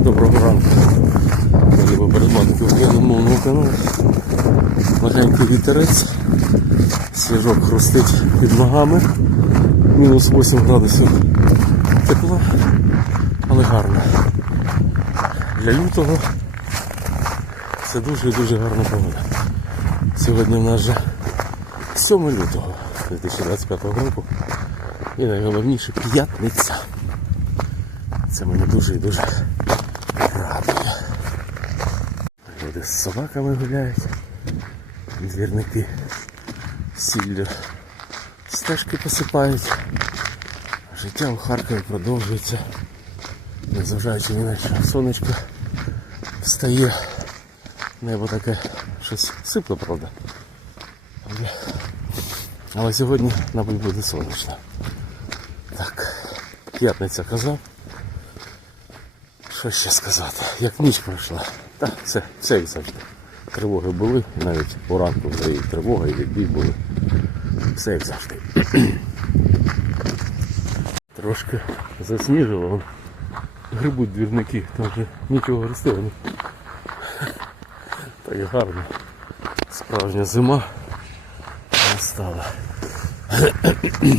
Доброго ранку. Ми перед банком україномовного каналу. Легенький вітерець. Сніжок хрустить під ногами. Мінус 8 градусів тепла, але гарно. Для лютого це дуже і дуже гарна погода. Сьогодні в нас вже 7 лютого 2025 року. І найголовніше п'ятниця. Це мене дуже і дуже. Люди з собаками гуляють. Двірники сіллю стежки посипають. Життя у Харкові продовжується. Незважаючи на що. Сонечко встає. Небо таке щось сипло, правда. Але, але сьогодні, мабуть, буде сонячно. Так, п'ятниця казав. Що ще сказати? Як ніч пройшла. Так, все, все як завжди. Тривоги були, і навіть уранку вже і тривога, і відбій були. Все як завжди. Трошки засніжило. Грибуть двірники, там вже нічого вони. Так гарно. Справжня зима настала.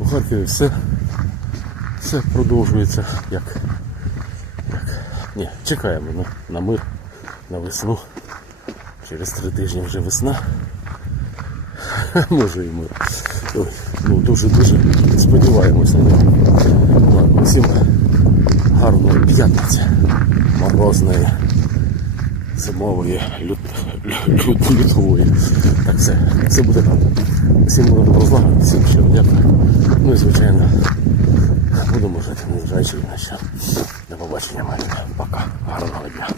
У Харкові все, все продовжується як, як. Ні, чекаємо на, на мир, на весну. Через три тижні вже весна. Може і мир. Ну дуже-дуже сподіваємося. Ладно, всім гарної п'ятниці, морозної, зимової, лют, лют, лютової. Так все, все буде там. Всім буде добро всім ще дякую. Ну і звичайно, будемо жити, не що. До побачення, мамі. Пока. Гарного дня.